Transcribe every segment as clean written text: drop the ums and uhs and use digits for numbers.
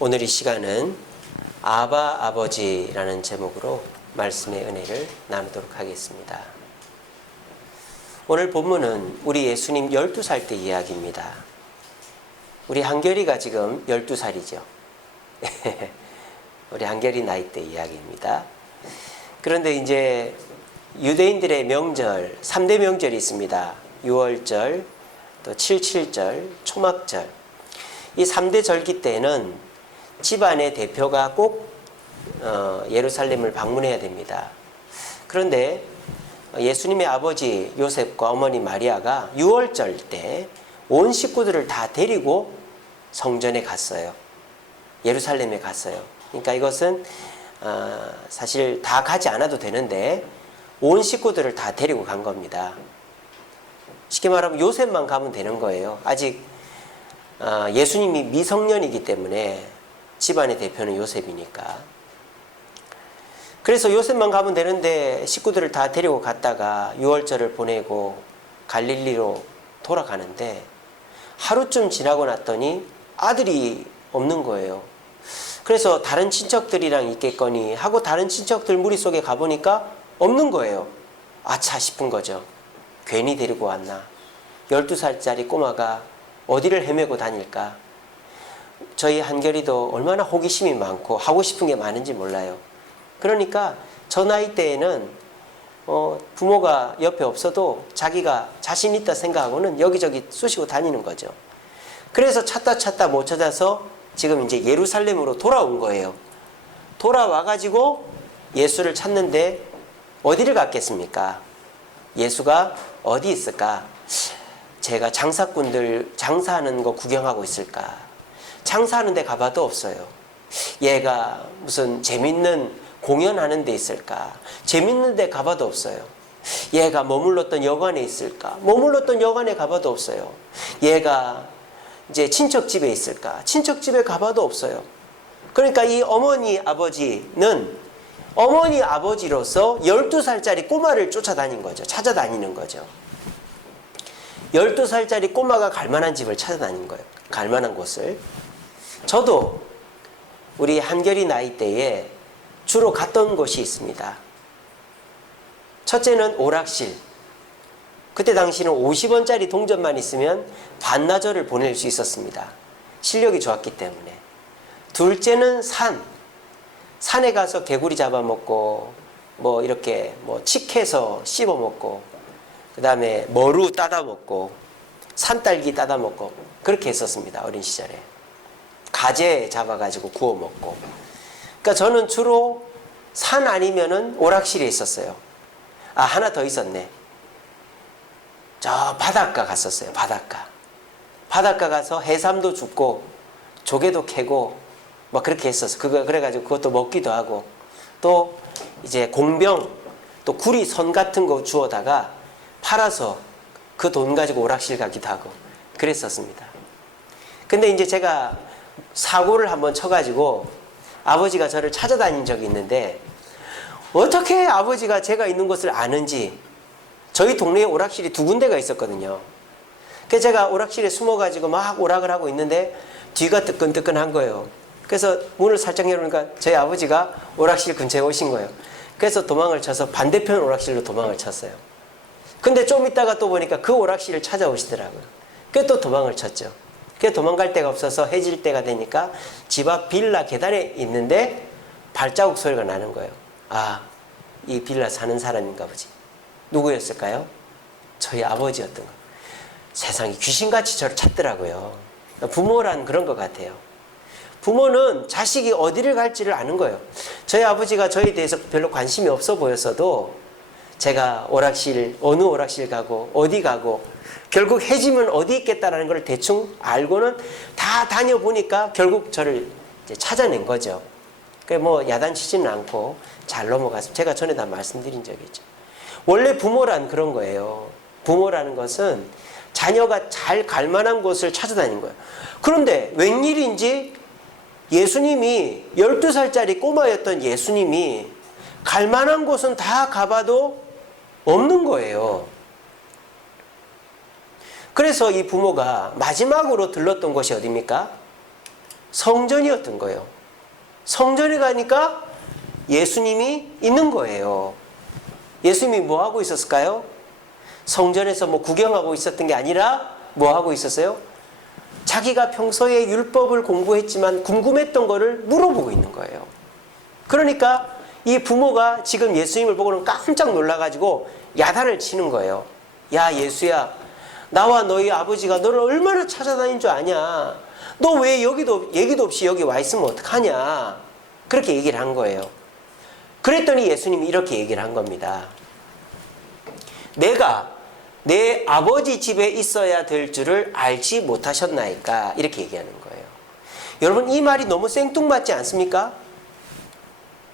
오늘 이 시간은 아바 아버지라는 제목으로 말씀의 은혜를 나누도록 하겠습니다. 오늘 본문은 우리 예수님 12살 때 이야기입니다. 우리 한결이가 지금 12살이죠. 우리 한결이 나이 때 이야기입니다. 그런데 이제 유대인들의 명절, 3대 명절이 있습니다. 유월절, 또 77절, 초막절. 이 3대 절기 때는 집안의 대표가 꼭 예루살렘을 방문해야 됩니다. 그런데 예수님의 아버지 요셉과 어머니 마리아가 유월절 때 온 식구들을 다 데리고 성전에 갔어요. 예루살렘에 갔어요. 그러니까 이것은 사실 다 가지 않아도 되는데 온 식구들을 다 데리고 간 겁니다. 쉽게 말하면 요셉만 가면 되는 거예요. 아직 예수님이 미성년이기 때문에 집안의 대표는 요셉이니까. 그래서 요셉만 가면 되는데 식구들을 다 데리고 갔다가 유월절을 보내고 갈릴리로 돌아가는데 하루쯤 지나고 났더니 아들이 없는 거예요. 그래서 다른 친척들이랑 있겠거니 하고 다른 친척들 무리 속에 가보니까 없는 거예요. 아차 싶은 거죠. 괜히 데리고 왔나. 12살짜리 꼬마가 어디를 헤매고 다닐까. 저희 한결이도 얼마나 호기심이 많고 하고 싶은 게 많은지 몰라요. 그러니까 저 나이 때에는 부모가 옆에 없어도 자기가 자신 있다 생각하고는 여기저기 쑤시고 다니는 거죠. 그래서 찾다 못 찾아서 지금 이제 예루살렘으로 돌아온 거예요. 돌아와가지고 예수를 찾는데 어디를 갔겠습니까? 예수가 어디 있을까? 제가 장사꾼들 장사하는 거 구경하고 있을까? 장사하는 데 가봐도 없어요. 얘가 무슨 재밌는 공연하는 데 있을까? 재밌는 데 가봐도 없어요. 얘가 머물렀던 여관에 있을까? 머물렀던 여관에 가봐도 없어요. 얘가 이제 친척집에 있을까? 친척집에 가봐도 없어요. 그러니까 이 어머니 아버지는 어머니 아버지로서 12살짜리 꼬마를 쫓아다닌 거죠. 찾아다니는 거죠. 12살짜리 꼬마가 갈 만한 집을 찾아다닌 거예요. 갈 만한 곳을. 저도 우리 한결이 나이 때에 주로 갔던 곳이 있습니다. 첫째는 오락실. 그때 당시는 50원짜리 동전만 있으면 반나절을 보낼 수 있었습니다. 실력이 좋았기 때문에. 둘째는 산. 산에 가서 개구리 잡아먹고 뭐 이렇게 뭐 칡해서 씹어먹고 그 다음에 머루 따다먹고 산딸기 따다먹고 그렇게 했었습니다. 어린 시절에. 가재 잡아가지고 구워먹고. 그러니까 저는 주로 산 아니면은 오락실에 있었어요. 아, 하나 더 있었네. 저 바닷가 갔었어요. 바닷가 가서 해삼도 줍고 조개도 캐고 뭐 그렇게 했었어. 그래가지고 그것도 먹기도 하고 또 이제 공병 또 구리 선 같은 거 주워다가 팔아서 그 돈 가지고 오락실 가기도 하고 그랬었습니다. 근데 이제 제가 사고를 한번 쳐가지고 아버지가 저를 찾아다닌 적이 있는데 어떻게 아버지가 제가 있는 곳을 아는지 저희 동네에 오락실이 2군데가 있었거든요. 그래서 제가 오락실에 숨어가지고 막 오락을 하고 있는데 뒤가 뜨끈뜨끈한 거예요. 그래서 문을 살짝 열으니까 저희 아버지가 오락실 근처에 오신 거예요. 그래서 도망을 쳐서 반대편 오락실로 도망을 쳤어요. 근데 좀 있다가 또 보니까 그 오락실을 찾아오시더라고요. 그래서 또 도망을 쳤죠. 그래서 도망갈 데가 없어서 해질 때가 되니까 집 앞 빌라 계단에 있는데 발자국 소리가 나는 거예요. 아, 이 빌라 사는 사람인가 보지. 누구였을까요? 저희 아버지였던 거예요. 세상에 귀신같이 저를 찾더라고요. 부모란 그런 것 같아요. 부모는 자식이 어디를 갈지를 아는 거예요. 저희 아버지가 저에 대해서 별로 관심이 없어 보였어도 제가 오락실, 어느 오락실 가고 어디 가고 결국 해지면 어디 있겠다라는 걸 대충 알고는 다 다녀보니까 결국 저를 이제 찾아낸 거죠. 그래 뭐 야단치지는 않고 잘 넘어갔습니다. 제가 전에 다 말씀드린 적이 있죠. 원래 부모란 그런 거예요. 부모라는 것은 자녀가 잘 갈 만한 곳을 찾아다닌 거예요. 그런데 웬일인지 예수님이 12살짜리 꼬마였던 예수님이 갈 만한 곳은 다 가봐도 없는 거예요. 그래서 이 부모가 마지막으로 들렀던 곳이 어디입니까? 성전이었던 거예요. 성전에 가니까 예수님이 있는 거예요. 예수님이 뭐 하고 있었을까요? 성전에서 뭐 구경하고 있었던 게 아니라 뭐 하고 있었어요? 자기가 평소에 율법을 공부했지만 궁금했던 거를 물어보고 있는 거예요. 그러니까 이 부모가 지금 예수님을 보고는 깜짝 놀라가지고 야단을 치는 거예요. 야, 예수야, 나와 너희 아버지가 너를 얼마나 찾아다닌 줄 아냐? 너 왜 여기도 얘기도 없이 여기 와 있으면 어떡하냐? 그렇게 얘기를 한 거예요. 그랬더니 예수님이 이렇게 얘기를 한 겁니다. 내가 내 아버지 집에 있어야 될 줄을 알지 못하셨나이까? 이렇게 얘기하는 거예요. 여러분, 이 말이 너무 생뚱맞지 않습니까?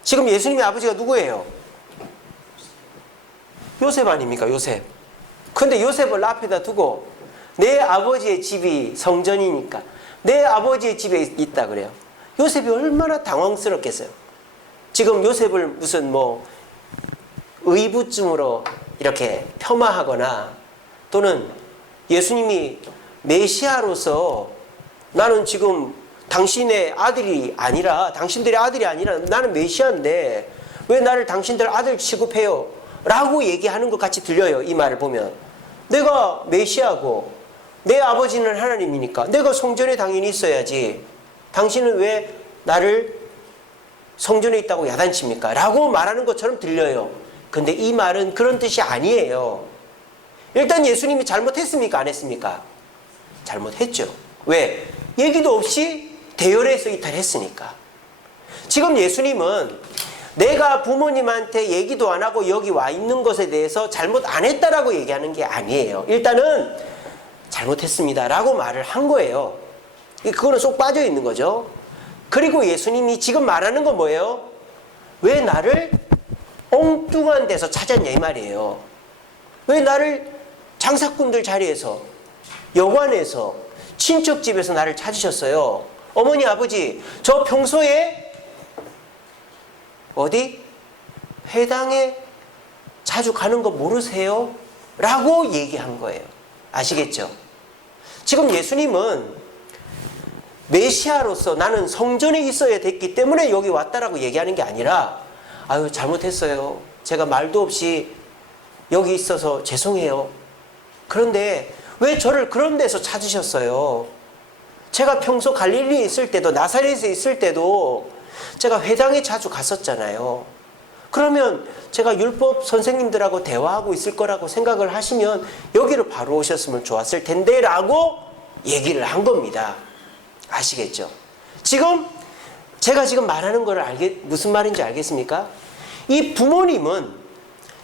지금 예수님의 아버지가 누구예요? 요셉 아닙니까? 요셉. 근데 요셉을 앞에다 두고 내 아버지의 집이 성전이니까 내 아버지의 집에 있다 그래요. 요셉이 얼마나 당황스럽겠어요. 지금 요셉을 무슨 뭐 의부쯤으로 이렇게 폄하하거나 또는 예수님이 메시아로서 나는 지금 당신의 아들이 아니라 당신들의 아들이 아니라 나는 메시아인데 왜 나를 당신들 아들 취급해요? 라고 얘기하는 것 같이 들려요. 이 말을 보면 내가 메시아고 내 아버지는 하나님이니까 내가 성전에 당연히 있어야지 당신은 왜 나를 성전에 있다고 야단칩니까? 라고 말하는 것처럼 들려요. 근데 이 말은 그런 뜻이 아니에요. 일단 예수님이 잘못했습니까? 안 했습니까? 잘못했죠. 왜? 얘기도 없이 대열에서 이탈했으니까. 지금 예수님은 내가 부모님한테 얘기도 안 하고 여기 와 있는 것에 대해서 잘못 안 했다라고 얘기하는 게 아니에요. 일단은 잘못했습니다 라고 말을 한 거예요. 그거는 쏙 빠져 있는 거죠. 그리고 예수님이 지금 말하는 건 뭐예요? 왜 나를 엉뚱한 데서 찾았냐 이 말이에요. 왜 나를 장사꾼들 자리에서 여관에서 친척집에서 나를 찾으셨어요? 어머니 아버지 저 평소에 어디? 회당에 자주 가는 거 모르세요? 라고 얘기한 거예요. 아시겠죠? 지금 예수님은 메시아로서 나는 성전에 있어야 됐기 때문에 여기 왔다라고 얘기하는 게 아니라 아유 잘못했어요. 제가 말도 없이 여기 있어서 죄송해요. 그런데 왜 저를 그런 데서 찾으셨어요? 제가 평소 갈릴리에 있을 때도 나사렛에 있을 때도 제가 회당에 자주 갔었잖아요. 그러면 제가 율법 선생님들하고 대화하고 있을 거라고 생각을 하시면 여기로 바로 오셨으면 좋았을 텐데 라고 얘기를 한 겁니다. 아시겠죠? 지금 제가 지금 말하는 걸 무슨 말인지 알겠습니까? 이 부모님은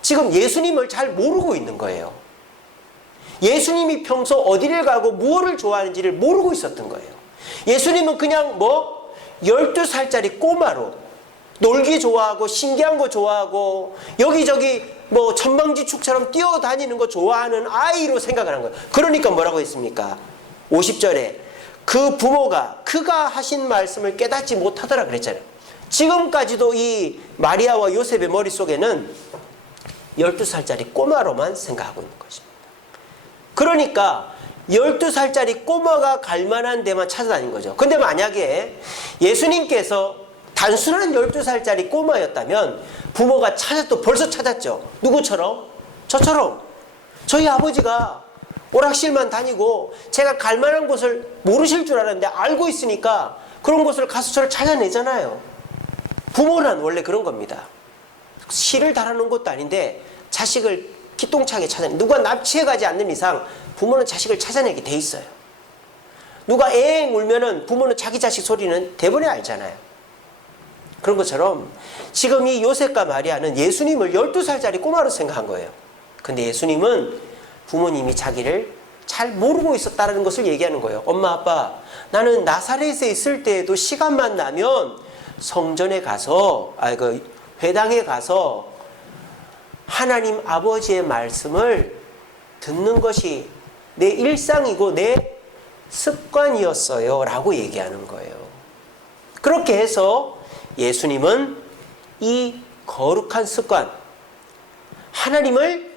지금 예수님을 잘 모르고 있는 거예요. 예수님이 평소 어디를 가고 무엇을 좋아하는지를 모르고 있었던 거예요. 예수님은 그냥 12살짜리 꼬마로 놀기 좋아하고 신기한 거 좋아하고 여기저기 천방지축처럼 뛰어다니는 거 좋아하는 아이로 생각을 한 거예요. 그러니까 뭐라고 했습니까? 50절에 그 부모가 그가 하신 말씀을 깨닫지 못하더라 그랬잖아요. 지금까지도 이 마리아와 요셉의 머릿속에는 12살짜리 꼬마로만 생각하고 있는 것입니다. 그러니까 12살짜리 꼬마가 갈 만한 데만 찾아다닌 거죠. 근데 만약에 예수님께서 단순한 12살짜리 꼬마였다면 부모가 벌써 찾았죠. 누구처럼? 저처럼. 저희 아버지가 오락실만 다니고 제가 갈 만한 곳을 모르실 줄 알았는데 알고 있으니까 그런 곳을 가서 저를 찾아내잖아요. 부모는 원래 그런 겁니다. 시를 달아놓은 것도 아닌데 자식을 기똥차게 찾아내. 누가 납치해가지 않는 이상 부모는 자식을 찾아내게 돼 있어요. 누가 애앵 울면은 부모는 자기 자식 소리는 대번에 알잖아요. 그런 것처럼 지금 이 요셉과 마리아는 예수님을 12살짜리 꼬마로 생각한 거예요. 근데 예수님은 부모님이 자기를 잘 모르고 있었다는 것을 얘기하는 거예요. 엄마 아빠 나는 나사렛에 있을 때에도 시간만 나면 성전에 가서 회당에 가서 하나님 아버지의 말씀을 듣는 것이 내 일상이고 내 습관이었어요 라고 얘기하는 거예요. 그렇게 해서 예수님은 이 거룩한 습관, 하나님을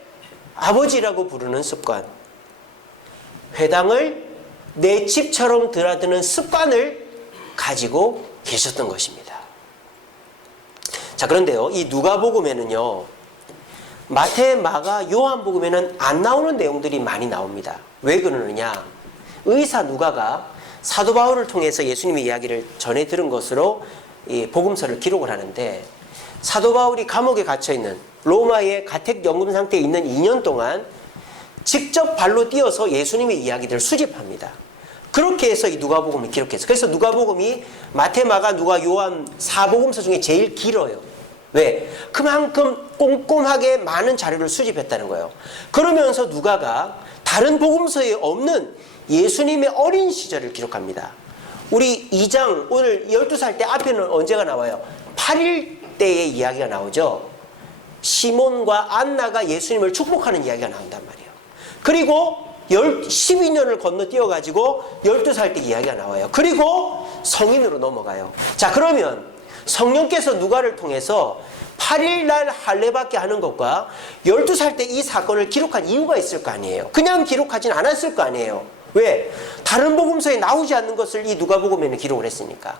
아버지라고 부르는 습관, 회당을 내 집처럼 드나드는 습관을 가지고 계셨던 것입니다. 자, 그런데요, 이 누가복음에는요, 마태, 마가, 요한복음에는 안 나오는 내용들이 많이 나옵니다. 왜 그러느냐? 의사 누가가 사도 바울을 통해서 예수님의 이야기를 전해 들은 것으로 이 복음서를 기록을 하는데, 사도 바울이 감옥에 갇혀있는 로마의 가택연금 상태에 있는 2년 동안 직접 발로 뛰어서 예수님의 이야기들을 수집합니다. 그렇게 해서 이 누가복음을 기록했어요. 그래서 누가복음이 마태, 마가, 누가, 요한 4복음서 중에 제일 길어요. 왜? 그만큼 꼼꼼하게 많은 자료를 수집했다는 거예요. 그러면서 누가가 다른 복음서에 없는 예수님의 어린 시절을 기록합니다. 우리 2장, 오늘 12살 때 앞에는 언제가 나와요? 8일 때의 이야기가 나오죠. 시몬과 안나가 예수님을 축복하는 이야기가 나온단 말이에요. 그리고 12년을 건너뛰어가지고 12살 때 이야기가 나와요. 그리고 성인으로 넘어가요. 자, 그러면 성령께서 누가를 통해서 8일날 할례받게 하는 것과 12살 때 이 사건을 기록한 이유가 있을 거 아니에요. 그냥 기록하진 않았을 거 아니에요. 왜? 다른 복음서에 나오지 않는 것을 이 누가복음에는 기록을 했으니까.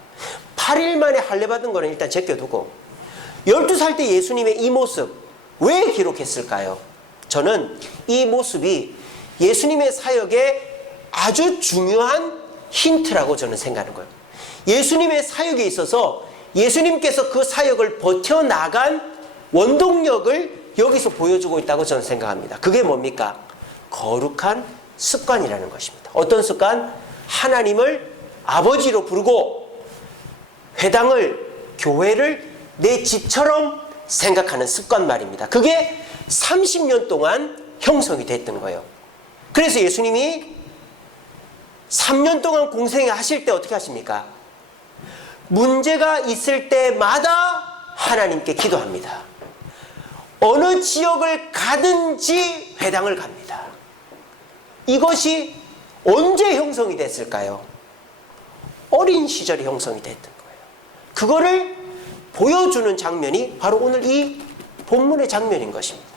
8일 만에 할례받은 거는 일단 제껴두고 12살 때 예수님의 이 모습 왜 기록했을까요? 저는 이 모습이 예수님의 사역의 아주 중요한 힌트라고 저는 생각하는 거예요. 예수님의 사역에 있어서 예수님께서 그 사역을 버텨나간 원동력을 여기서 보여주고 있다고 저는 생각합니다. 그게 뭡니까? 거룩한 습관이라는 것입니다. 어떤 습관? 하나님을 아버지로 부르고 회당을, 교회를 내 집처럼 생각하는 습관 말입니다. 그게 30년 동안 형성이 됐던 거예요. 그래서 예수님이 3년 동안 공생하실 때 어떻게 하십니까? 문제가 있을 때마다 하나님께 기도합니다. 어느 지역을 가든지 회당을 갑니다. 이것이 언제 형성이 됐을까요? 어린 시절에 형성이 됐던 거예요. 그거를 보여주는 장면이 바로 오늘 이 본문의 장면인 것입니다.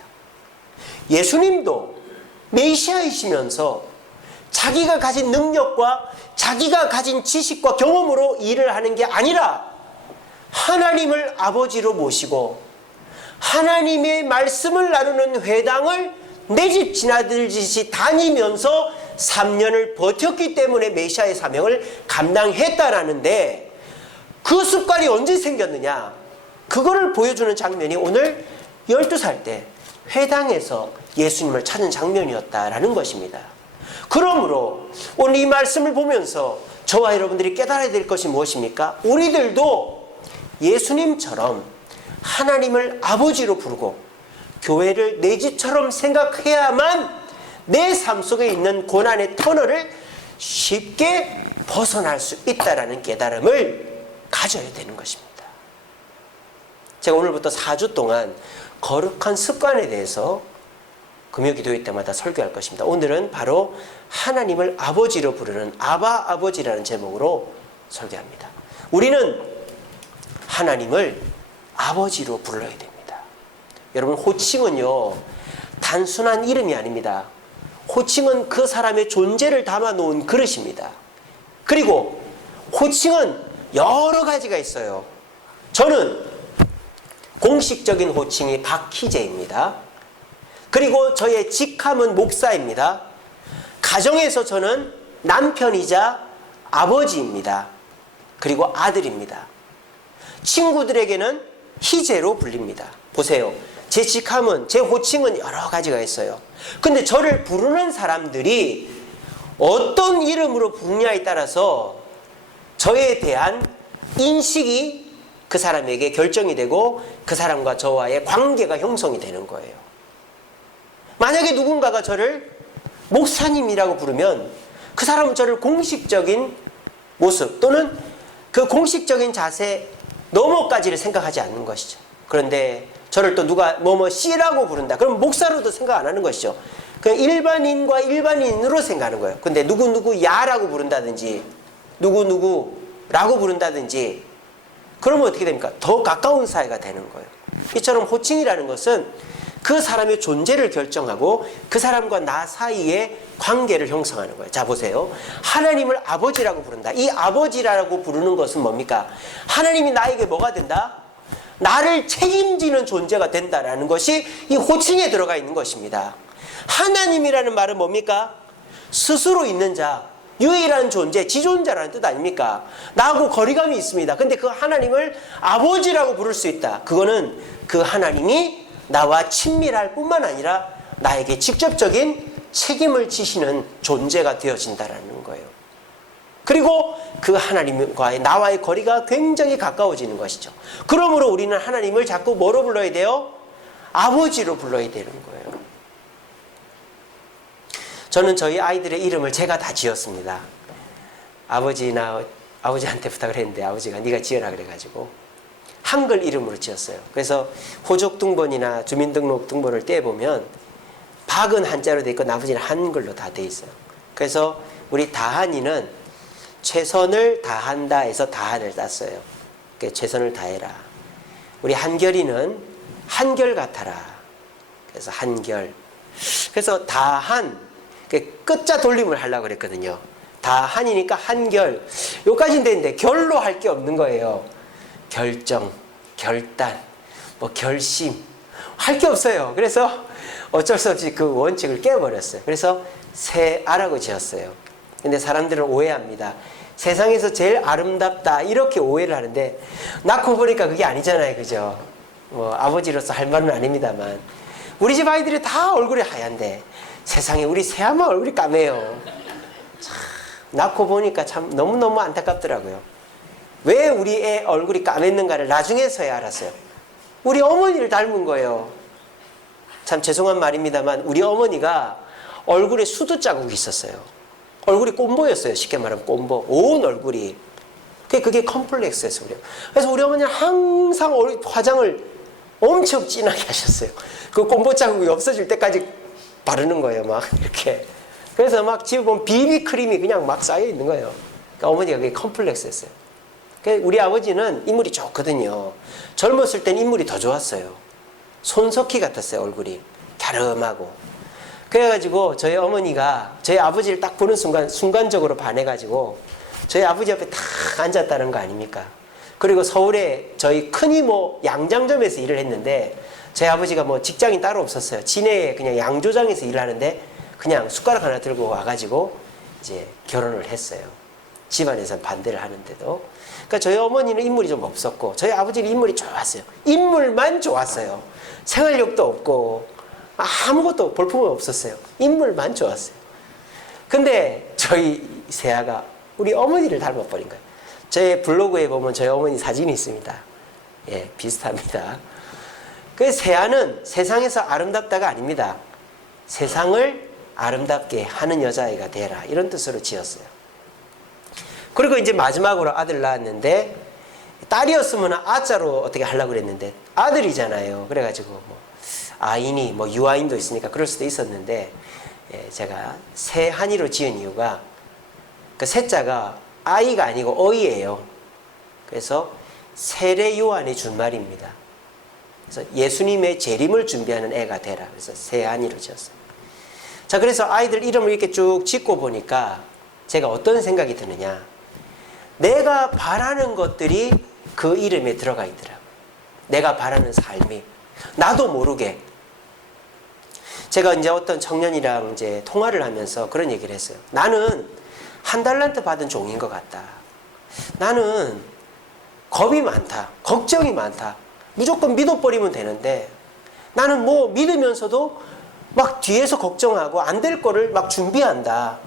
예수님도 메시아이시면서 자기가 가진 능력과 자기가 가진 지식과 경험으로 일을 하는 게 아니라 하나님을 아버지로 모시고 하나님의 말씀을 나누는 회당을 내 집 지나들듯이 다니면서 3년을 버텼기 때문에 메시아의 사명을 감당했다라는데, 그 습관이 언제 생겼느냐? 그거를 보여주는 장면이 오늘 12살 때 회당에서 예수님을 찾은 장면이었다라는 것입니다. 그러므로 오늘 이 말씀을 보면서 저와 여러분들이 깨달아야 될 것이 무엇입니까? 우리들도 예수님처럼 하나님을 아버지로 부르고 교회를 내 집처럼 생각해야만 내 삶 속에 있는 고난의 터널을 쉽게 벗어날 수 있다는 깨달음을 가져야 되는 것입니다. 제가 오늘부터 4주 동안 거룩한 습관에 대해서 금요 기도회 때마다 설교할 것입니다. 오늘은 바로 하나님을 아버지로 부르는 아바 아버지라는 제목으로 설교합니다. 우리는 하나님을 아버지로 불러야 됩니다. 여러분, 호칭은요 단순한 이름이 아닙니다. 호칭은 그 사람의 존재를 담아놓은 그릇입니다. 그리고 호칭은 여러 가지가 있어요. 저는 공식적인 호칭이 박희재입니다. 그리고 저의 직함은 목사입니다. 가정에서 저는 남편이자 아버지입니다. 그리고 아들입니다. 친구들에게는 희재로 불립니다. 보세요. 제 직함은, 제 호칭은 여러 가지가 있어요. 근데 저를 부르는 사람들이 어떤 이름으로 부르냐에 따라서 저에 대한 인식이 그 사람에게 결정이 되고 그 사람과 저와의 관계가 형성이 되는 거예요. 만약에 누군가가 저를 목사님이라고 부르면 그 사람은 저를 공식적인 모습 또는 그 공식적인 자세 너머까지를 생각하지 않는 것이죠. 그런데 저를 또 누가 뭐뭐 씨라고 부른다. 그럼 목사로도 생각 안 하는 것이죠. 그냥 일반인과 일반인으로 생각하는 거예요. 근데 누구누구 야라고 부른다든지 누구누구라고 부른다든지 그러면 어떻게 됩니까? 더 가까운 사이가 되는 거예요. 이처럼 호칭이라는 것은 그 사람의 존재를 결정하고 그 사람과 나 사이의 관계를 형성하는 거예요. 자, 보세요. 하나님을 아버지라고 부른다. 이 아버지라고 부르는 것은 뭡니까? 하나님이 나에게 뭐가 된다? 나를 책임지는 존재가 된다라는 것이 이 호칭에 들어가 있는 것입니다. 하나님이라는 말은 뭡니까? 스스로 있는 자, 유일한 존재, 지존자라는 뜻 아닙니까? 나하고 거리감이 있습니다. 근데 그 하나님을 아버지라고 부를 수 있다. 그거는 그 하나님이 나와 친밀할 뿐만 아니라 나에게 직접적인 책임을 지시는 존재가 되어진다는 거예요. 그리고 그 하나님과의 나와의 거리가 굉장히 가까워지는 것이죠. 그러므로 우리는 하나님을 자꾸 뭐로 불러야 돼요? 아버지로 불러야 되는 거예요. 저는 저희 아이들의 이름을 제가 다 지었습니다. 아버지한테 부탁을 했는데 아버지가 네가 지어라 그래가지고 한글 이름으로 지었어요. 그래서 호적등본이나 주민등록등본을 떼보면 박은 한자로 돼 있고 나머지는 한글로 다 돼 있어요. 그래서 우리 다한이는 최선을 다한다 해서 다한을 땄어요. 최선을 다해라. 우리 한결이는 한결같아라. 그래서 한결. 그래서 다한, 끝자 돌림을 하려고 그랬거든요. 다한이니까 한결. 요까지는 되는데 결로 할 게 없는 거예요. 결정, 결단, 결심 할 게 없어요. 그래서 어쩔 수 없이 그 원칙을 깨버렸어요. 그래서 세아라고 지었어요. 근데 사람들은 오해합니다. 세상에서 제일 아름답다 이렇게 오해를 하는데 낳고 보니까 그게 아니잖아요. 그죠? 아버지로서 할 말은 아닙니다만 우리 집 아이들이 다 얼굴이 하얀데 세상에 우리 새아만 얼굴이 까매요. 참, 낳고 보니까 참 너무너무 안타깝더라고요. 왜 우리 애 얼굴이 까맸는가를 나중에서야 알았어요. 우리 어머니를 닮은 거예요. 참 죄송한 말입니다만 우리 어머니가 얼굴에 수두 자국이 있었어요. 얼굴이 꼼보였어요. 쉽게 말하면 꼼보. 온 얼굴이. 그게 컴플렉스였어요. 그래서 우리 어머니는 항상 화장을 엄청 진하게 하셨어요. 그 꼼보 자국이 없어질 때까지 바르는 거예요. 막 이렇게. 그래서 막 집에 보면 비비크림이 그냥 막 쌓여 있는 거예요. 그러니까 어머니가 그게 컴플렉스였어요. 우리 아버지는 인물이 좋거든요. 젊었을 땐 인물이 더 좋았어요. 손석희 같았어요. 얼굴이 갸름하고. 그래가지고 저희 어머니가 저희 아버지를 딱 보는 순간 순간적으로 반해가지고 저희 아버지 옆에 딱 앉았다는 거 아닙니까? 그리고 서울에 저희 큰이모 양장점에서 일을 했는데 저희 아버지가 직장이 따로 없었어요. 진해에 그냥 양조장에서 일을 하는데 그냥 숟가락 하나 들고 와가지고 이제 결혼을 했어요. 집안에서 반대를 하는데도. 그러니까 저희 어머니는 인물이 좀 없었고 저희 아버지는 인물이 좋았어요. 인물만 좋았어요. 생활력도 없고 아무것도 볼품은 없었어요. 인물만 좋았어요. 근데 저희 세아가 우리 어머니를 닮아버린 거예요. 제 블로그에 보면 저희 어머니 사진이 있습니다. 예, 비슷합니다. 그 세아는 세상에서 아름답다가 아닙니다. 세상을 아름답게 하는 여자아이가 되라. 이런 뜻으로 지었어요. 그리고 이제 마지막으로 아들 낳았는데 딸이었으면 아자로 어떻게 하려고 그랬는데 아들이잖아요. 그래가지고 아인이 유아인도 있으니까 그럴 수도 있었는데 제가 세한이로 지은 이유가 그 세자가 아이가 아니고 어이예요. 그래서 세례 요한의 준말입니다. 그래서 예수님의 재림을 준비하는 애가 되라. 그래서 세한이로 지었어요. 자, 그래서 아이들 이름을 이렇게 쭉 짓고 보니까 제가 어떤 생각이 드느냐. 내가 바라는 것들이 그 이름에 들어가 있더라고요. 내가 바라는 삶이. 나도 모르게. 제가 이제 어떤 청년이랑 이제 통화를 하면서 그런 얘기를 했어요. 나는 한 달란트 받은 종인 것 같다. 나는 겁이 많다. 걱정이 많다. 무조건 믿어버리면 되는데 나는 믿으면서도 막 뒤에서 걱정하고 안 될 거를 막 준비한다.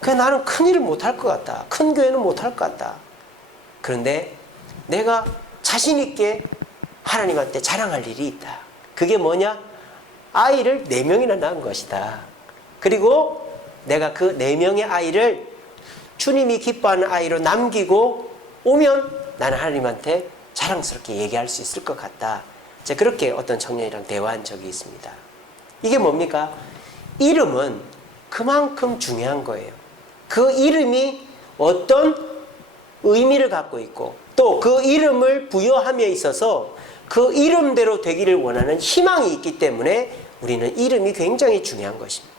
그래서 나는 큰 일을 못할 것 같다. 큰 교회는 못할 것 같다. 그런데 내가 자신 있게 하나님한테 자랑할 일이 있다. 그게 뭐냐? 아이를 4명이나 낳은 것이다. 그리고 내가 그 4명의 아이를 주님이 기뻐하는 아이로 남기고 오면 나는 하나님한테 자랑스럽게 얘기할 수 있을 것 같다. 제가 그렇게 어떤 청년이랑 대화한 적이 있습니다. 이게 뭡니까? 이름은 그만큼 중요한 거예요. 그 이름이 어떤 의미를 갖고 있고 또 그 이름을 부여함에 있어서 그 이름대로 되기를 원하는 희망이 있기 때문에 우리는 이름이 굉장히 중요한 것입니다.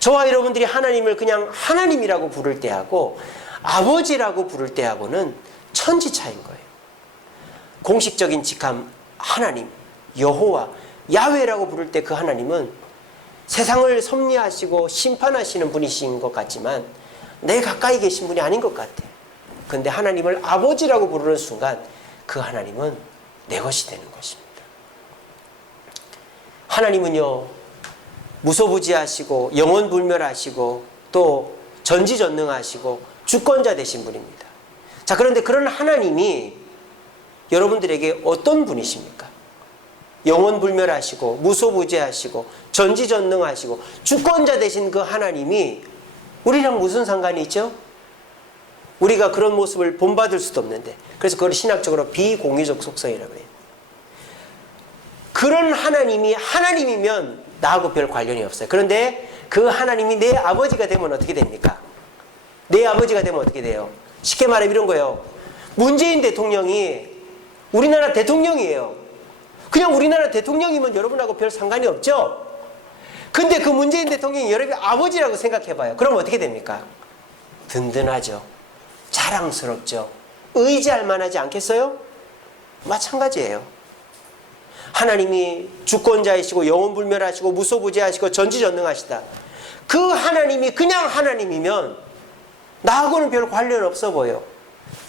저와 여러분들이 하나님을 그냥 하나님이라고 부를 때하고 아버지라고 부를 때하고는 천지 차이인 거예요. 공식적인 직함 하나님, 여호와, 야훼라고 부를 때 그 하나님은 세상을 섭리하시고 심판하시는 분이신 것 같지만 내 가까이 계신 분이 아닌 것 같아요. 그런데 하나님을 아버지라고 부르는 순간 그 하나님은 내 것이 되는 것입니다. 하나님은요, 무소부지하시고 영원불멸하시고 또 전지전능하시고 주권자 되신 분입니다. 자, 그런데 그런 하나님이 여러분들에게 어떤 분이십니까? 영원불멸하시고 무소부지하시고 전지전능하시고 주권자 되신 그 하나님이 우리랑 무슨 상관이 있죠? 우리가 그런 모습을 본받을 수도 없는데, 그래서 그걸 신학적으로 비공유적 속성이라고 해요. 그런 하나님이 하나님이면 나하고 별 관련이 없어요. 그런데 그 하나님이 내 아버지가 되면 어떻게 됩니까? 내 아버지가 되면 어떻게 돼요? 쉽게 말하면 이런 거예요. 문재인 대통령이 우리나라 대통령이에요. 그냥 우리나라 대통령이면 여러분하고 별 상관이 없죠? 근데 그 문재인 대통령이 여러분의 아버지라고 생각해봐요. 그럼 어떻게 됩니까? 든든하죠. 자랑스럽죠. 의지할 만하지 않겠어요? 마찬가지예요. 하나님이 주권자이시고 영원불멸하시고 무소부지하시고 전지전능하시다. 그 하나님이 그냥 하나님이면 나하고는 별 관련 없어 보여.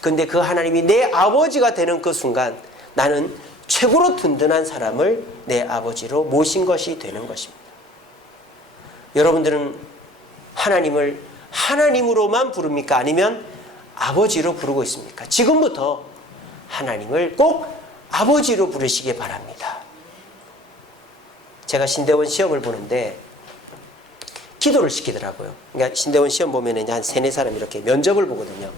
근데 그 하나님이 내 아버지가 되는 그 순간 나는 최고로 든든한 사람을 내 아버지로 모신 것이 되는 것입니다. 여러분들은 하나님을 하나님으로만 부릅니까? 아니면 아버지로 부르고 있습니까? 지금부터 하나님을 꼭 아버지로 부르시기 바랍니다. 제가 신대원 시험을 보는데 기도를 시키더라고요. 그러니까 신대원 시험 보면 한 3-4사람 이렇게 면접을 보거든요.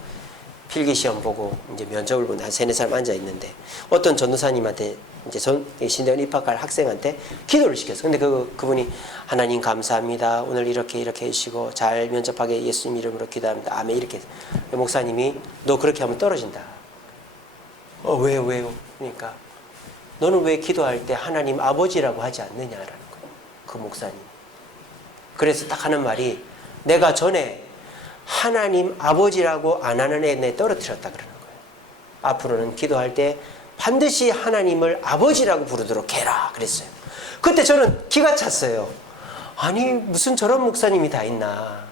필기 시험 보고 이제 면접을 보는 한 3-4사람 앉아 있는데 어떤 전도사님한테 이제 신대원 입학할 학생한테 기도를 시켰어요. 근데 그분이 하나님 감사합니다. 오늘 이렇게 해주시고 잘 면접하게 예수님 이름으로 기도합니다. 아멘. 이렇게 해서 목사님이 너 그렇게 하면 떨어진다. 왜요? 그러니까 너는 왜 기도할 때 하나님 아버지라고 하지 않느냐라는 거예요. 그 목사님. 그래서 딱 하는 말이 내가 전에 하나님 아버지라고 안 하는 애 내 떨어뜨렸다 그러는 거예요. 앞으로는 기도할 때 반드시 하나님을 아버지라고 부르도록 해라 그랬어요. 그때 저는 기가 찼어요. 아니 무슨 저런 목사님이 다 있나.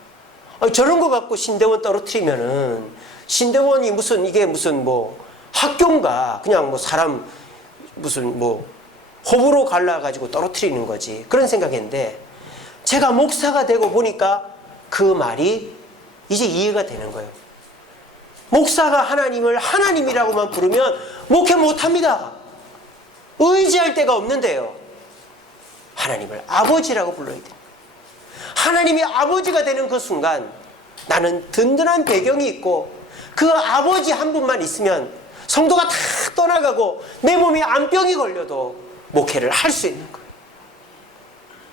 저런 거 갖고 신대원 떨어뜨리면은 신대원이 이게 무슨 학교인가 그냥 사람 무슨 호불호 갈라가지고 떨어뜨리는 거지. 그런 생각했는데 제가 목사가 되고 보니까 그 말이 이제 이해가 되는 거예요. 목사가 하나님을 하나님이라고만 부르면 목회 못합니다. 의지할 데가 없는데요. 하나님을 아버지라고 불러야 돼요. 하나님이 아버지가 되는 그 순간 나는 든든한 배경이 있고 그 아버지 한 분만 있으면 성도가 다 떠나가고 내 몸에 암병이 걸려도 목회를 할 수 있는 거예요.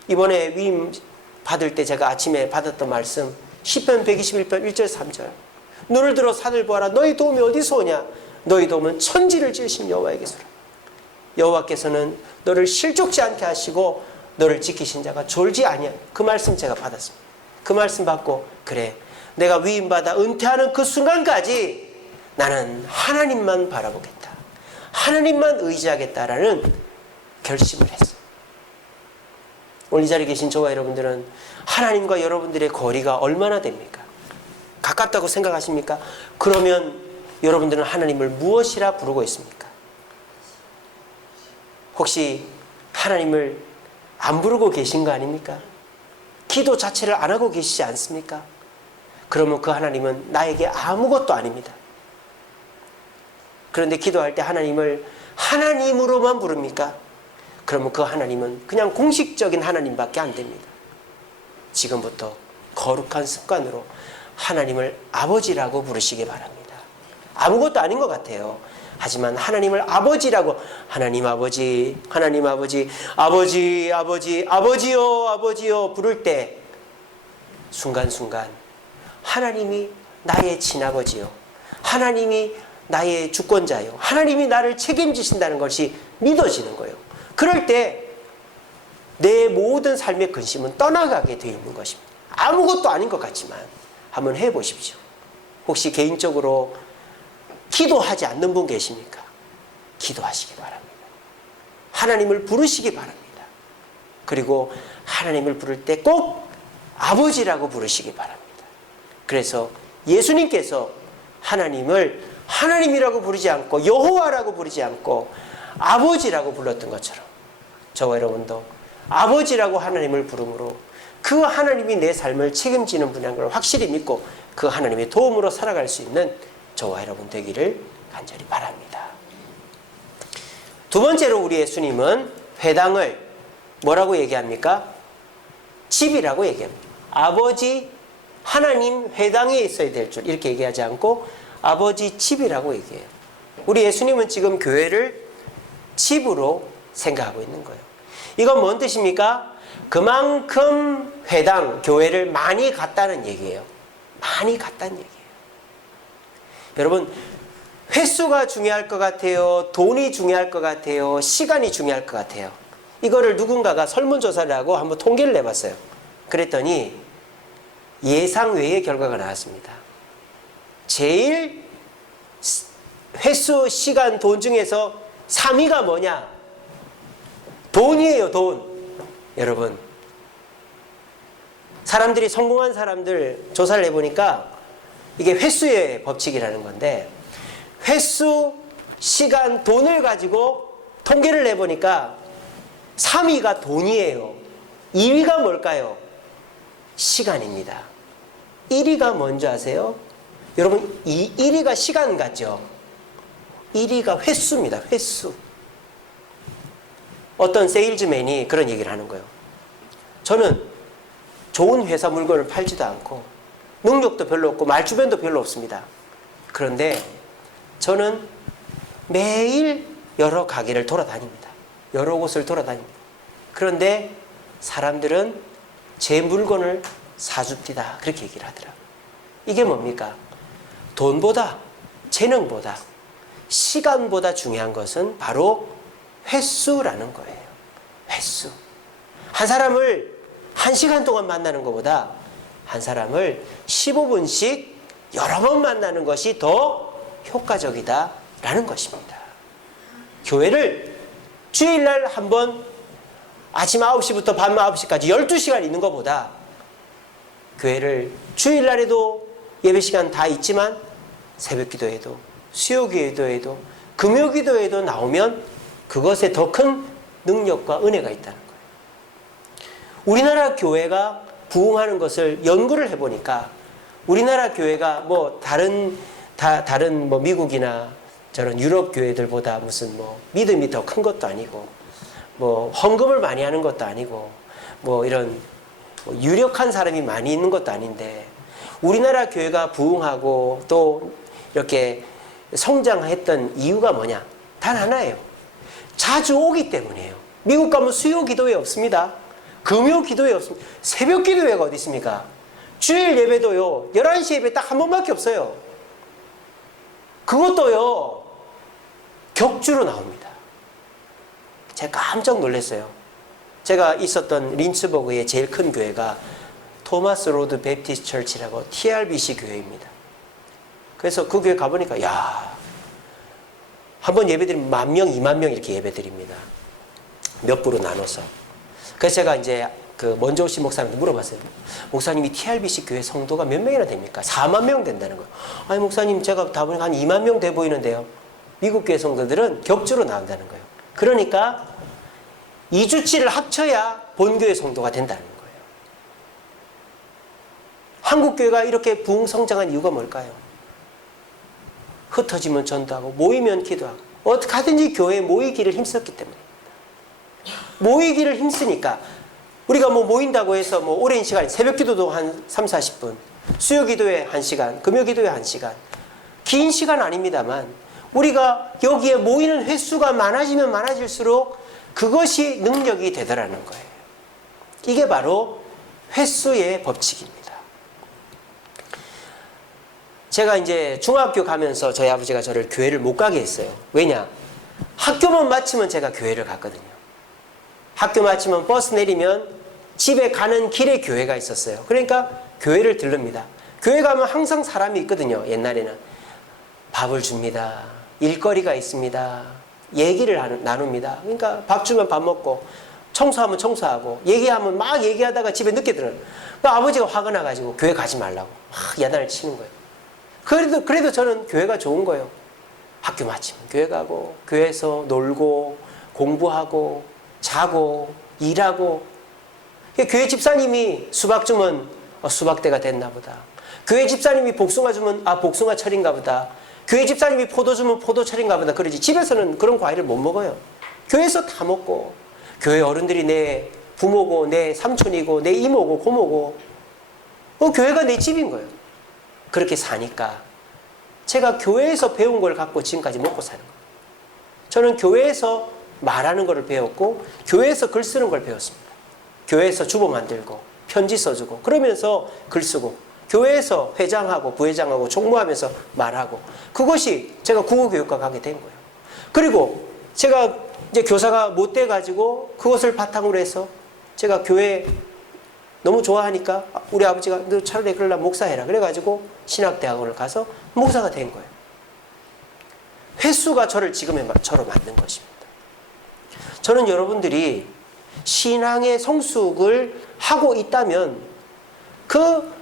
이번에 위임 받을 때 제가 아침에 받았던 말씀 시편 121편 1절 3절 눈을 들어 산을 보아라. 너희 도움이 어디서 오냐? 너희 도움은 천지를 지으신 여호와에게서라. 여호와께서는 너를 실족지 않게 하시고 너를 지키신 자가 졸지 아니야. 그 말씀 제가 받았습니다. 그 말씀 받고 그래 내가 위임받아 은퇴하는 그 순간까지 나는 하나님만 바라보겠다. 하나님만 의지하겠다라는 결심을 했어요. 오늘 이 자리에 계신 저와 여러분들은 하나님과 여러분들의 거리가 얼마나 됩니까? 가깝다고 생각하십니까? 그러면 여러분들은 하나님을 무엇이라 부르고 있습니까? 혹시 하나님을 안 부르고 계신 거 아닙니까? 기도 자체를 안 하고 계시지 않습니까? 그러면 그 하나님은 나에게 아무것도 아닙니다. 그런데 기도할 때 하나님을 하나님으로만 부릅니까? 그러면 그 하나님은 그냥 공식적인 하나님밖에 안 됩니다. 지금부터 거룩한 습관으로 하나님을 아버지라고 부르시기 바랍니다. 아무것도 아닌 것 같아요. 하지만 하나님을 아버지라고 하나님 아버지 아버지요 부를 때 순간순간 하나님이 나의 친아버지요 하나님이 나의 주권자요. 하나님이 나를 책임지신다는 것이 믿어지는 거예요. 그럴 때 내 모든 삶의 근심은 떠나가게 되어 있는 것입니다. 아무것도 아닌 것 같지만 한번 해보십시오. 혹시 개인적으로 기도하지 않는 분 계십니까? 기도하시기 바랍니다. 하나님을 부르시기 바랍니다. 그리고 하나님을 부를 때 꼭 아버지라고 부르시기 바랍니다. 그래서 예수님께서 하나님을 하나님이라고 부르지 않고 여호와라고 부르지 않고 아버지라고 불렀던 것처럼 저와 여러분도 아버지라고 하나님을 부름으로 그 하나님이 내 삶을 책임지는 분이라는 걸 확실히 믿고 그 하나님의 도움으로 살아갈 수 있는 저와 여러분 되기를 간절히 바랍니다. 두 번째로 우리 예수님은 회당을 뭐라고 얘기합니까? 집이라고 얘기합니다. 아버지 하나님 회당에 있어야 될 줄 이렇게 얘기하지 않고 아버지 집이라고 얘기해요. 우리 예수님은 지금 교회를 집으로 생각하고 있는 거예요. 이건 뭔 뜻입니까? 그만큼 회당, 교회를 많이 갔다는 얘기예요. 많이 갔다는 얘기예요. 여러분, 횟수가 중요할 것 같아요? 돈이 중요할 것 같아요? 시간이 중요할 것 같아요? 이거를 누군가가 설문조사를 하고 한번 통계를 내봤어요. 그랬더니 예상 외의 결과가 나왔습니다. 제일 횟수, 시간, 돈 중에서 3위가 뭐냐? 돈이에요, 돈. 여러분, 사람들이 성공한 사람들 조사를 해보니까 이게 횟수의 법칙이라는 건데 횟수, 시간, 돈을 가지고 통계를 내보니까 3위가 돈이에요. 2위가 뭘까요? 시간입니다. 1위가 뭔지 아세요? 여러분, 1위가 시간 같죠? 1위가 횟수입니다. 횟수. 어떤 세일즈맨이 그런 얘기를 하는 거예요. 저는 좋은 회사 물건을 팔지도 않고 능력도 별로 없고 말주변도 별로 없습니다. 그런데 저는 매일 여러 가게를 돌아다닙니다. 여러 곳을 돌아다닙니다. 그런데 사람들은 제 물건을 사줍니다. 그렇게 얘기를 하더라고요. 이게 뭡니까? 돈보다, 재능보다, 시간보다 중요한 것은 바로 횟수라는 거예요. 횟수. 한 사람을 1시간 동안 만나는 것보다 한 사람을 15분씩 여러 번 만나는 것이 더 효과적이다라는 것입니다. 교회를 주일날 한 번 아침 9시부터 밤 9시까지 12시간 있는 것보다 교회를 주일날에도 예배시간 다 있지만 새벽기도에도 수요기도에도 금요기도에도 나오면 그것에 더 큰 능력과 은혜가 있다는 거예요. 우리나라 교회가 부흥하는 것을 연구를 해보니까 우리나라 교회가 뭐 다른 뭐 미국이나 저런 유럽 교회들보다 무슨 뭐 믿음이 더 큰 것도 아니고 뭐 헌금을 많이 하는 것도 아니고 뭐 이런 뭐 유력한 사람이 많이 있는 것도 아닌데 우리나라 교회가 부흥하고 또 이렇게 성장했던 이유가 뭐냐? 단 하나예요. 자주 오기 때문이에요. 미국 가면 수요 기도회 없습니다. 금요 기도회 없습니다. 새벽 기도회가 어디 있습니까? 주일 예배도요. 11시 예배 딱 한 번밖에 없어요. 그것도요. 격주로 나옵니다. 제가 깜짝 놀랐어요. 제가 있었던 린츠버그의 제일 큰 교회가 토마스 로드 베프티스트 처치라고 TRBC 교회입니다. 그래서 그 교회 가보니까 야, 한번 예배드리면 10,000명, 20,000명 이렇게 예배드립니다. 몇 부로 나눠서. 그래서 제가 이제 그 먼저 오신 목사님한테 물어봤어요. 목사님이 TRBC 교회 성도가 몇 명이나 됩니까? 4만 명 된다는 거예요. 아니 목사님 제가 다 보니까 한 2만 명 돼 보이는데요. 미국 교회 성도들은 격주로 나온다는 거예요. 그러니까 2주치를 합쳐야 본교회 성도가 된다는 거예요. 한국교회가 이렇게 부흥성장한 이유가 뭘까요? 흩어지면 전도하고 모이면 기도하고 어떻게 하든지 교회에 모이기를 힘썼기 때문입니다. 모이기를 힘쓰니까 우리가 뭐 모인다고 해서 뭐 오랜 시간 새벽 기도도 한 3, 40분 수요 기도에 1시간 금요 기도에 1시간 긴 시간 아닙니다만 우리가 여기에 모이는 횟수가 많아지면 많아질수록 그것이 능력이 되더라는 거예요. 이게 바로 횟수의 법칙입니다. 제가 이제 중학교 가면서 저희 아버지가 저를 교회를 못 가게 했어요. 왜냐? 학교만 마치면 제가 교회를 갔거든요. 학교 마치면 버스 내리면 집에 가는 길에 교회가 있었어요. 그러니까 교회를 들릅니다. 교회 가면 항상 사람이 있거든요. 옛날에는 밥을 줍니다. 일거리가 있습니다. 얘기를 나눕니다. 그러니까 밥 주면 밥 먹고 청소하면 청소하고 얘기하면 막 얘기하다가 집에 늦게 들어요. 그러니까 아버지가 화가 나가지고 교회 가지 말라고 막 야단을 치는 거예요. 그래도 저는 교회가 좋은 거예요. 학교 마치면 교회 가고 교회에서 놀고 공부하고 자고 일하고. 교회 집사님이 수박 주면 수박대가 됐나 보다. 교회 집사님이 복숭아 주면 복숭아철인가 보다. 교회 집사님이 포도 주면 포도철인가 보다. 그러지 집에서는 그런 과일을 못 먹어요. 교회에서 다 먹고 교회 어른들이 내 부모고 내 삼촌이고 내 이모고 고모고 교회가 내 집인 거예요. 그렇게 사니까 제가 교회에서 배운 걸 갖고 지금까지 먹고 사는 거예요. 저는 교회에서 말하는 걸 배웠고 교회에서 글 쓰는 걸 배웠습니다. 교회에서 주보 만들고 편지 써주고 그러면서 글 쓰고 교회에서 회장하고 부회장하고 총무하면서 말하고 그것이 제가 국어교육과 가게 된 거예요. 그리고 제가 이제 교사가 못 돼가지고 그것을 바탕으로 해서 제가 교회 너무 좋아하니까 우리 아버지가 너 차라리 그러려면 목사해라 그래가지고 신학대학원을 가서 목사가 된 거예요. 횟수가 저를 지금의 저로 만든 것입니다. 저는 여러분들이 신앙의 성숙을 하고 있다면 그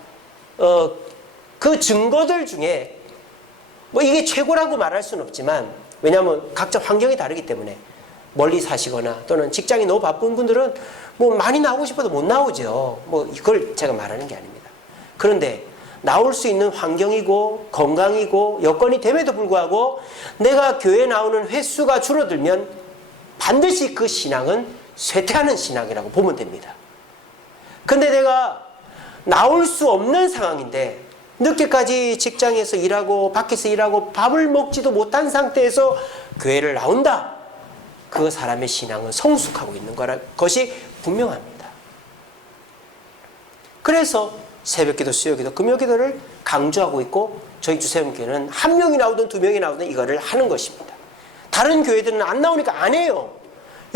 증거들 중에 뭐 이게 최고라고 말할 수는 없지만 왜냐하면 각자 환경이 다르기 때문에 멀리 사시거나 또는 직장이 너무 바쁜 분들은 뭐 많이 나오고 싶어도 못 나오죠. 뭐 이걸 제가 말하는 게 아닙니다. 그런데 나올 수 있는 환경이고 건강이고 여건이 됨에도 불구하고 내가 교회에 나오는 횟수가 줄어들면 반드시 그 신앙은 쇠퇴하는 신앙이라고 보면 됩니다. 근데 내가 나올 수 없는 상황인데 늦게까지 직장에서 일하고 밖에서 일하고 밥을 먹지도 못한 상태에서 교회를 나온다. 그 사람의 신앙은 성숙하고 있는 것이 분명합니다. 그래서 새벽기도, 수요기도, 금요기도를 강조하고 있고 저희 주세움교회는 한 명이 나오든 두 명이 나오든 이거를 하는 것입니다. 다른 교회들은 안 나오니까 안 해요.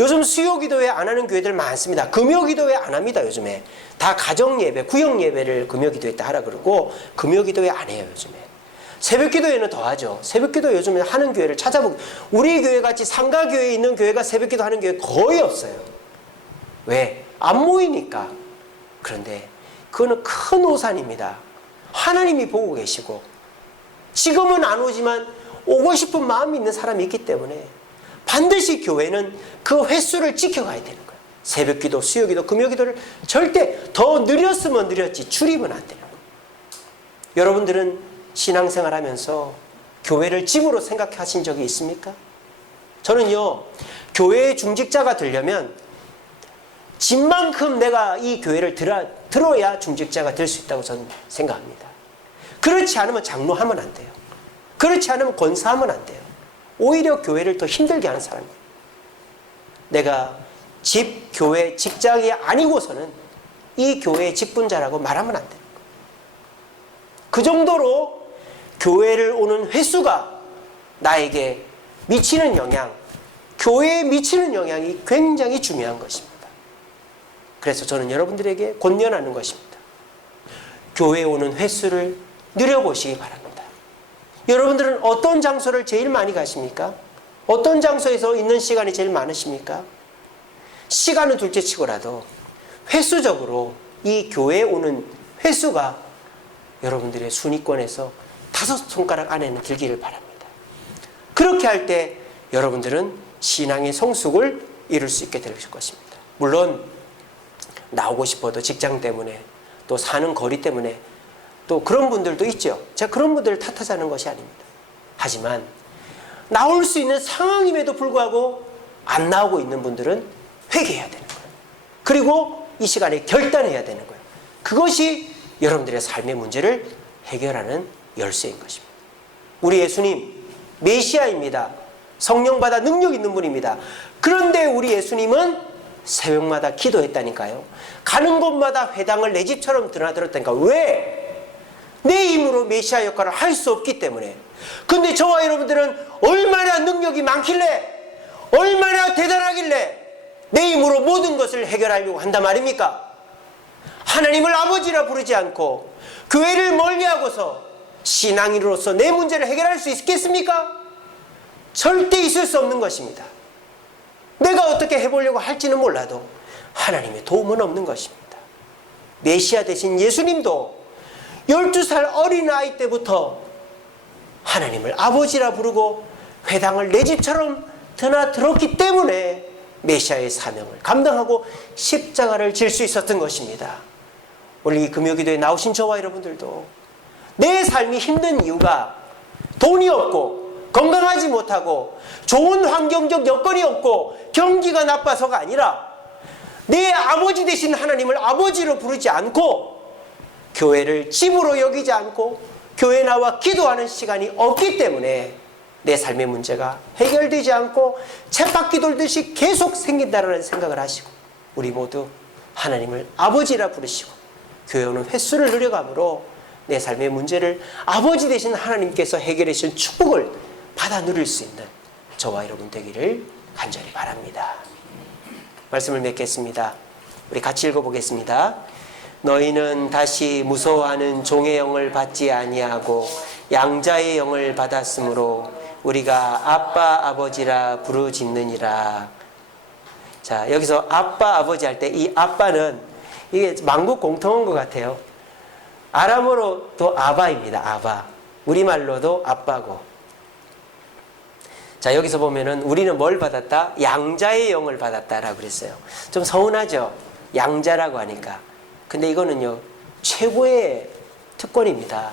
요즘 수요기도회 안 하는 교회들 많습니다. 금요기도회 안 합니다. 요즘에 다 가정예배, 구역예배를 금요기도회 때 하라 그러고 금요기도회 안 해요. 요즘에 새벽기도회는 더 하죠. 새벽기도 요즘에 하는 교회를 찾아보고 우리 교회 같이 상가교회에 있는 교회가 새벽기도 하는 교회 거의 없어요. 왜? 안 모이니까. 그런데 그거는 큰 오산입니다. 하나님이 보고 계시고 지금은 안 오지만 오고 싶은 마음이 있는 사람이 있기 때문에 반드시 교회는 그 횟수를 지켜가야 되는 거예요. 새벽기도, 수요기도, 금요기도를 절대 더 느렸으면 느렸지 줄이면 안 되는 거예요. 여러분들은 신앙생활 하면서 교회를 집으로 생각하신 적이 있습니까? 저는요, 교회의 중직자가 되려면 집만큼 내가 이 교회를 들어야 중직자가 될 수 있다고 저는 생각합니다. 그렇지 않으면 장로하면 안 돼요. 그렇지 않으면 권사하면 안 돼요. 오히려 교회를 더 힘들게 하는 사람이에요. 내가 집, 교회, 직장이 아니고서는 이 교회의 직분자라고 말하면 안 돼요. 그 정도로 교회를 오는 횟수가 나에게 미치는 영향, 교회에 미치는 영향이 굉장히 중요한 것입니다. 그래서 저는 여러분들에게 권면하는 것입니다. 교회에 오는 횟수를 늘려보시기 바랍니다. 여러분들은 어떤 장소를 제일 많이 가십니까? 어떤 장소에서 있는 시간이 제일 많으십니까? 시간은 둘째 치고라도 횟수적으로 이 교회에 오는 횟수가 여러분들의 순위권에서 5손가락 안에는 들기를 바랍니다. 그렇게 할 때 여러분들은 신앙의 성숙을 이룰 수 있게 될 것입니다. 물론 나오고 싶어도 직장 때문에 또 사는 거리 때문에 또 그런 분들도 있죠. 제가 그런 분들을 탓하자는 것이 아닙니다. 하지만 나올 수 있는 상황임에도 불구하고 안 나오고 있는 분들은 회개해야 되는 거예요. 그리고 이 시간에 결단해야 되는 거예요. 그것이 여러분들의 삶의 문제를 해결하는 열쇠인 것입니다. 우리 예수님 메시아입니다. 성령 받아 능력 있는 분입니다. 그런데 우리 예수님은 새벽마다 기도했다니까요. 가는 곳마다 회당을 내 집처럼 드나들었다니까. 왜? 내 힘으로 메시아 역할을 할 수 없기 때문에. 근데 저와 여러분들은 얼마나 능력이 많길래, 얼마나 대단하길래 내 힘으로 모든 것을 해결하려고 한단 말입니까? 하나님을 아버지라 부르지 않고 교회를 멀리하고서 신앙인으로서 내 문제를 해결할 수 있겠습니까? 절대 있을 수 없는 것입니다. 내가 어떻게 해보려고 할지는 몰라도 하나님의 도움은 없는 것입니다. 메시아 되신 예수님도 12살 어린아이 때부터 하나님을 아버지라 부르고 회당을 내 집처럼 드나들었기 때문에 메시아의 사명을 감당하고 십자가를 질 수 있었던 것입니다. 오늘 이 금요기도에 나오신 저와 여러분들도 내 삶이 힘든 이유가 돈이 없고 건강하지 못하고 좋은 환경적 여건이 없고 경기가 나빠서가 아니라 내 아버지 되신 하나님을 아버지로 부르지 않고 교회를 집으로 여기지 않고 교회 나와 기도하는 시간이 없기 때문에 내 삶의 문제가 해결되지 않고 쳇바퀴 돌듯이 계속 생긴다는 생각을 하시고, 우리 모두 하나님을 아버지라 부르시고 교회 오는 횟수를 늘려감으로 내 삶의 문제를 아버지 되신 하나님께서 해결해 주신 축복을 받아 누릴 수 있는 저와 여러분 되기를 간절히 바랍니다. 말씀을 맺겠습니다. 우리 같이 읽어보겠습니다. 너희는 다시 무서워하는 종의 영을 받지 아니하고 양자의 영을 받았으므로 우리가 아빠 아버지라 부르짖느니라. 자, 여기서 아빠 아버지 할 때 이 아빠는 이게 만국 공통인 것 같아요. 아람어로도 아바입니다. 아바. 우리말로도 아빠고. 자, 여기서 보면은 우리는 뭘 받았다? 양자의 영을 받았다라고 그랬어요. 좀 서운하죠? 양자라고 하니까. 근데 이거는요, 최고의 특권입니다.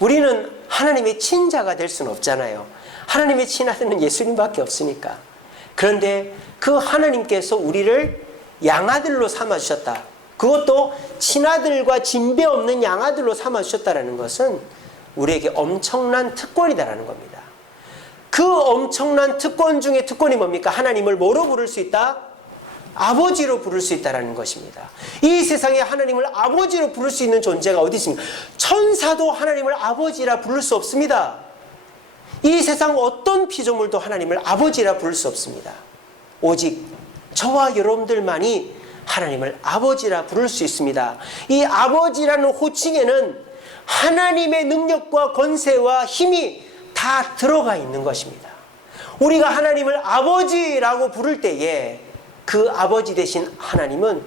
우리는 하나님의 친자가 될 수는 없잖아요. 하나님의 친아들은 예수님밖에 없으니까. 그런데 그 하나님께서 우리를 양아들로 삼아주셨다. 그것도 친아들과 진배 없는 양아들로 삼아주셨다는 것은 우리에게 엄청난 특권이다라는 겁니다. 그 엄청난 특권 중에 특권이 뭡니까? 하나님을 뭐로 부를 수 있다? 아버지로 부를 수 있다는 것입니다. 이 세상에 하나님을 아버지로 부를 수 있는 존재가 어디 있습니까? 천사도 하나님을 아버지라 부를 수 없습니다. 이 세상 어떤 피조물도 하나님을 아버지라 부를 수 없습니다. 오직 저와 여러분들만이 하나님을 아버지라 부를 수 있습니다. 이 아버지라는 호칭에는 하나님의 능력과 권세와 힘이 다 들어가 있는 것입니다. 우리가 하나님을 아버지라고 부를 때에 그 아버지 되신 하나님은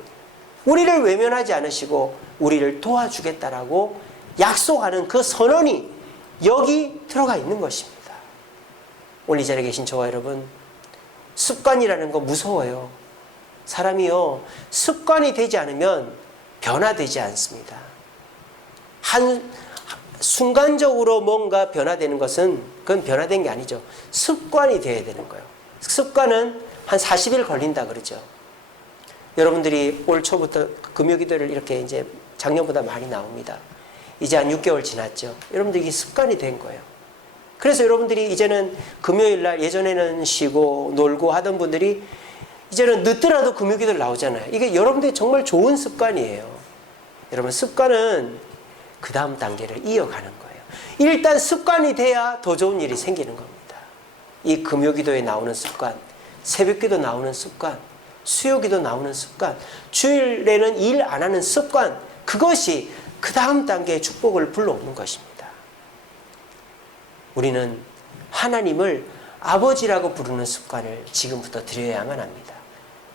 우리를 외면하지 않으시고 우리를 도와주겠다라고 약속하는 그 선언이 여기 들어가 있는 것입니다. 오늘 이 자리에 계신 저와 여러분, 습관이라는 거 무서워요. 사람이요, 습관이 되지 않으면 변화되지 않습니다. 순간적으로 뭔가 변화되는 것은 그건 변화된 게 아니죠. 습관이 되어야 되는 거예요. 습관은 한 40일 걸린다 그러죠. 여러분들이 올 초부터 금요기도를 이렇게 이제 작년보다 많이 나옵니다. 이제 한 6개월 지났죠. 여러분들이 습관이 된 거예요. 그래서 여러분들이 이제는 금요일 날, 예전에는 쉬고 놀고 하던 분들이 이제는 늦더라도 금요기도를 나오잖아요. 이게 여러분들이 정말 좋은 습관이에요. 여러분, 습관은 그 다음 단계를 이어가는 거예요. 일단 습관이 돼야 더 좋은 일이 생기는 겁니다. 이 금요기도에 나오는 습관, 새벽기도 나오는 습관, 수요기도 나오는 습관, 주일에는 일 안 하는 습관, 그것이 그 다음 단계의 축복을 불러오는 것입니다. 우리는 하나님을 아버지라고 부르는 습관을 지금부터 들여야만 합니다.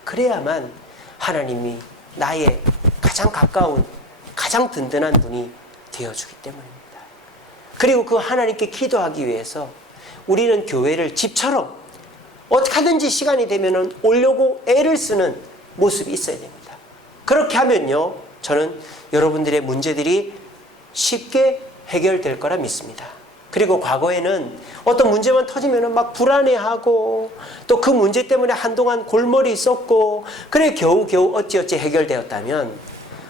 그래야만 하나님이 나의 가장 가까운, 가장 든든한 분이 되어주기 때문입니다. 그리고 그 하나님께 기도하기 위해서 우리는 교회를 집처럼 어떻게 하든지 시간이 되면 오려고 애를 쓰는 모습이 있어야 됩니다. 그렇게 하면요, 저는 여러분들의 문제들이 쉽게 해결될 거라 믿습니다. 그리고 과거에는 어떤 문제만 터지면 막 불안해하고 또 그 문제 때문에 한동안 골머리 있었고 그래 겨우겨우 어찌어찌 해결되었다면,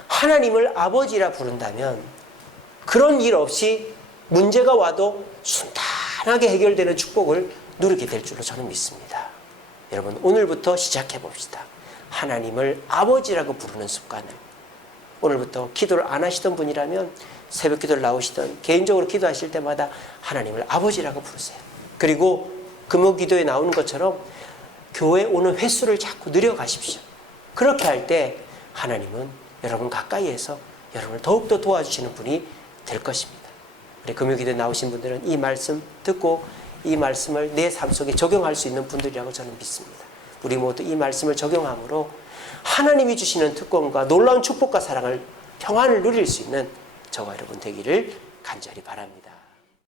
하나님을 아버지라 부른다면 그런 일 없이 문제가 와도 순탄하게 해결되는 축복을 누리게 될 줄로 저는 믿습니다. 여러분, 오늘부터 시작해 봅시다. 하나님을 아버지라고 부르는 습관을. 오늘부터 기도를 안 하시던 분이라면 새벽 기도를 나오시던 개인적으로 기도하실 때마다 하나님을 아버지라고 부르세요. 그리고 금요 기도에 나오는 것처럼 교회 오는 횟수를 자꾸 늘려가십시오. 그렇게 할 때 하나님은 여러분 가까이에서 여러분을 더욱더 도와주시는 분이 될 것입니다. 우리 금요 기도에 나오신 분들은 이 말씀 듣고 이 말씀을 내 삶 속에 적용할 수 있는 분들이라고 저는 믿습니다. 우리 모두 이 말씀을 적용함으로 하나님이 주시는 특권과 놀라운 축복과 사랑을 평안을 누릴 수 있는 저와 여러분 되기를 간절히 바랍니다.